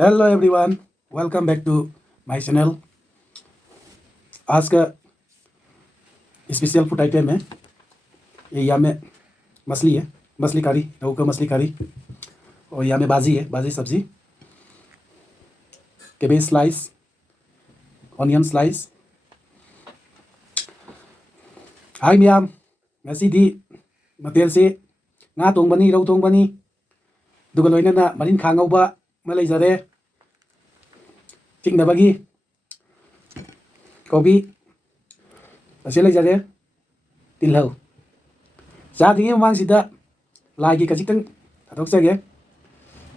Hello everyone, welcome back to my channel. आज का special food item है ये। यहाँ में मछली है, मछली करी, रोहू का मछली करी। और यहाँ में बाजी है, बाजी सब्जी, केबेज स्लाइस, ऑनियन स्लाइस। हाय मियाम, ngasi di ꯃꯊꯦꯜꯁꯤ ꯉꯥ ꯊꯣꯡꯕꯅꯤ, ꯔꯧ ꯊꯣꯡꯕꯅꯤ, ꯑꯗꯨꯒ ꯂꯣꯏꯅꯅ ꯃꯔꯤꯟꯈꯥ ꯉꯧꯕ ꯑꯃ ꯂꯩꯖꯔꯦ, ꯆꯤꯡꯅꯕꯒꯤ ꯀꯣꯕꯤ ꯑꯁꯤ ꯂꯩꯖꯔꯦ, ꯇꯤꯜꯍꯧ꯫ ꯆꯥꯗ꯭ꯔꯤꯉꯩ ꯃꯃꯥꯡꯁꯤꯗ ꯂꯥꯏꯒꯤ ꯈꯖꯤꯛꯇꯪ ꯊꯥꯗꯣꯛꯆꯒꯦ꯫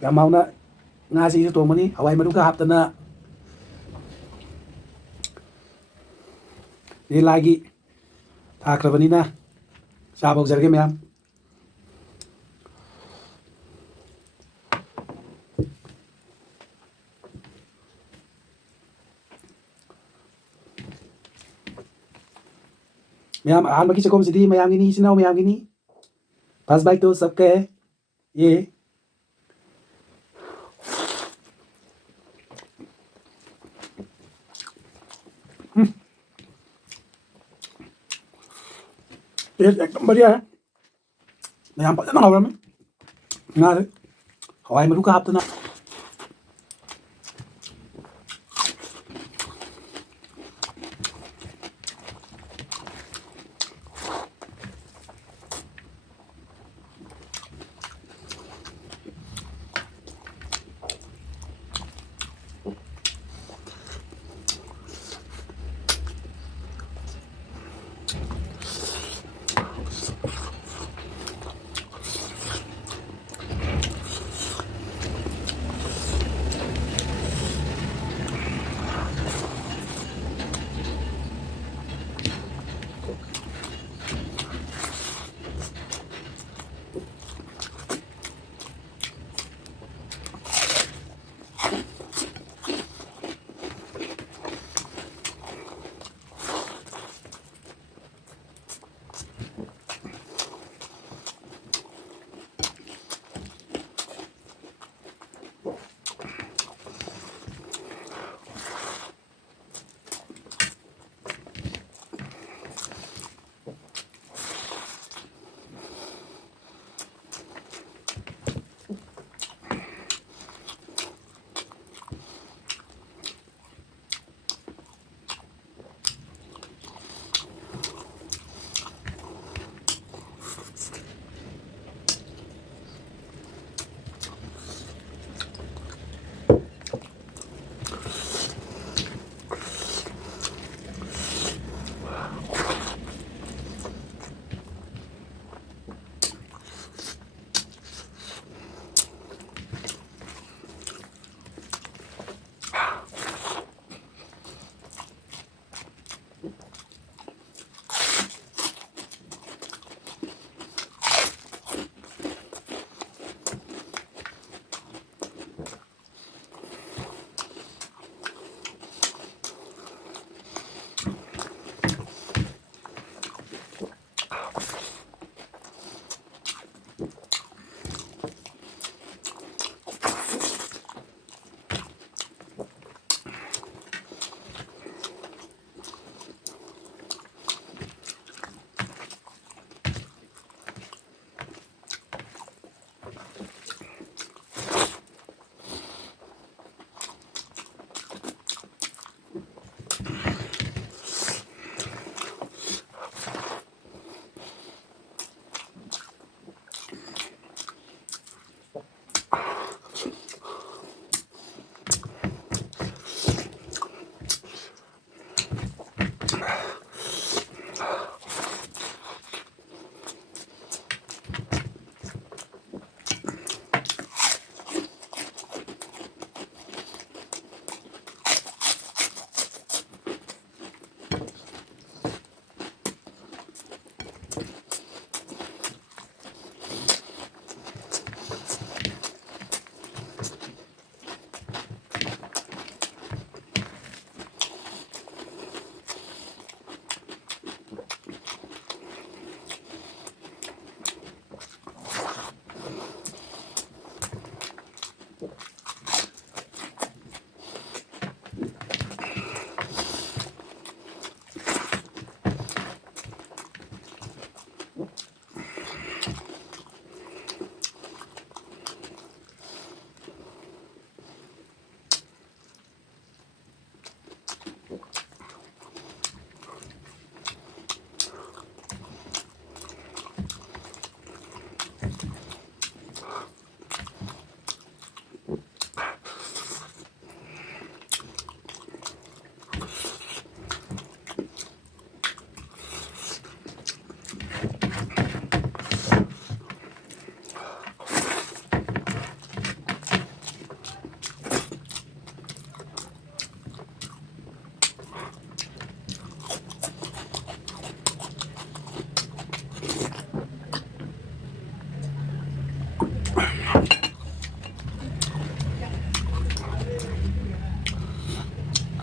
ꯌꯥꯝ ꯍꯥꯎꯅ ꯉꯥꯁꯤꯁꯨ ꯊꯣꯡꯕꯅꯤ, ꯍꯋꯥꯏ ꯃꯔꯨꯒ ꯍꯥꯞꯇꯅ ꯂꯥꯏꯒꯤ ꯊꯥꯈ꯭ꯔꯕꯅꯤꯅ ꯆꯥꯕ ꯍꯧꯖꯔꯒꯦ ꯃꯌꯥꯝ꯫ मैम अहान की चकोम सिद्धि मयामगिनी इचनाव मयामगिनी फर्स्ट बाइट तो सबका है ये। टेस्ट एकदम बढ़िया है। मैम पता ना में ना रे हवाई मरू का हाथ ना।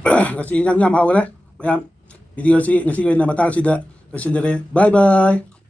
Kasi inyang yam hawre. Mayam video si ngasi ko na matang sida. Kasi bye bye.